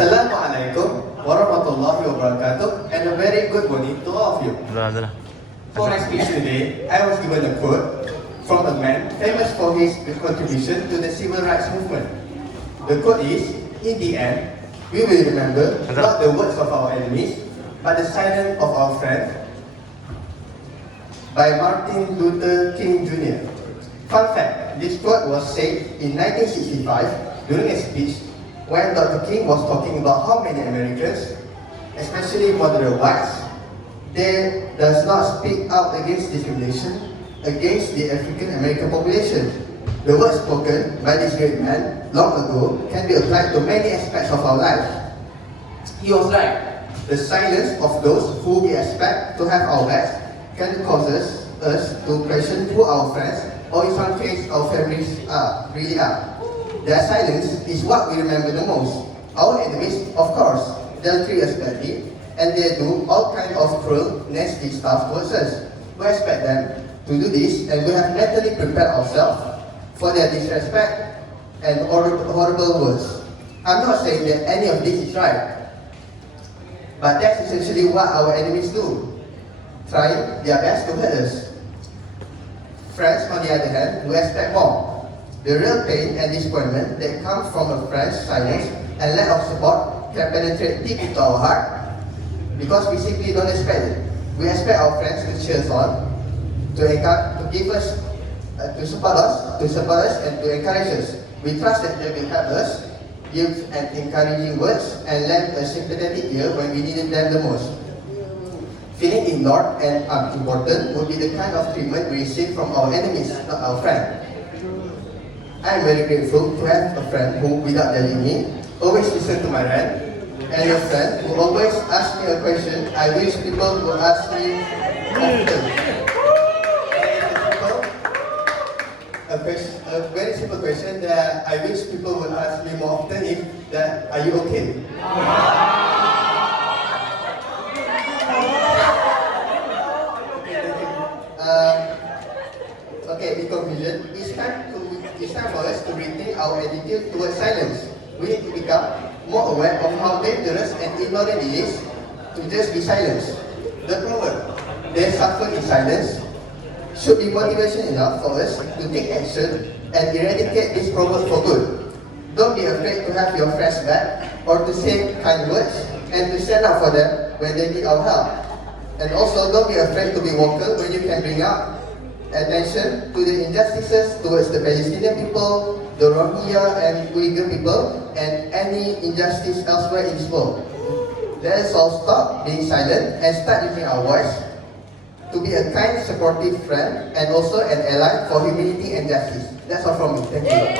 Assalamualaikum warahmatullahi wabarakatuh, and a very good morning to all of you. For my speech today, I was given a quote from a man famous for his contribution to the civil rights movement. The quote is, "In the end, we will remember not the words of our enemies, but the silence of our friends," by Martin Luther King Jr. Fun fact, this quote was said in 1965 during a speech when Dr. King was talking about how many Americans, especially moderate whites, they does not speak out against discrimination against the African American population. The words spoken by this great man long ago can be applied to many aspects of our life. He was right. The silence of those who we expect to have our backs can cause us to question who our friends or in some cases our families really are. Their silence is what we remember the most. Our enemies, of course, they'll treat us badly, and they do all kinds of cruel, nasty stuff towards us. We expect them to do this, and we have mentally prepared ourselves for their disrespect and horrible words. I'm not saying that any of this is right, but that's essentially what our enemies do, trying their best to hurt us. Friends, on the other hand, we expect more. The real pain and disappointment that comes from a friend's silence and lack of support can penetrate deep into our heart because we simply don't expect it. We expect our friends to cheer us on, to give us, to support us, and to encourage us. We trust that they will help us, give an encouraging words, and lend a sympathetic ear when we needed them the most. Feeling ignored and unimportant would be the kind of treatment we receive from our enemies, not our friends. I am very grateful to have a friend who, without telling me, always listens to my rant, and a friend who always asks me a question I wish people would ask me often. A very simple question that I wish people would ask me more often is that, are you okay? Okay, in conclusion, it's time for us to rethink our attitude towards silence. We need to become more aware of how dangerous and ignorant it is to just be silent. The proverb, "They suffer in silence," should be motivation enough for us to take action and eradicate this proverb for good. Don't be afraid to have your friends back or to say kind words and to stand up for them when they need our help. And also, don't be afraid to be vocal when you can bring up attention to the injustices towards the Palestinian people, the Rohingya and Uyghur people, and any injustice elsewhere in this world. Let us all stop being silent and start using our voice to be a kind, supportive friend and also an ally for humanity and justice. That's all from me. Thank you.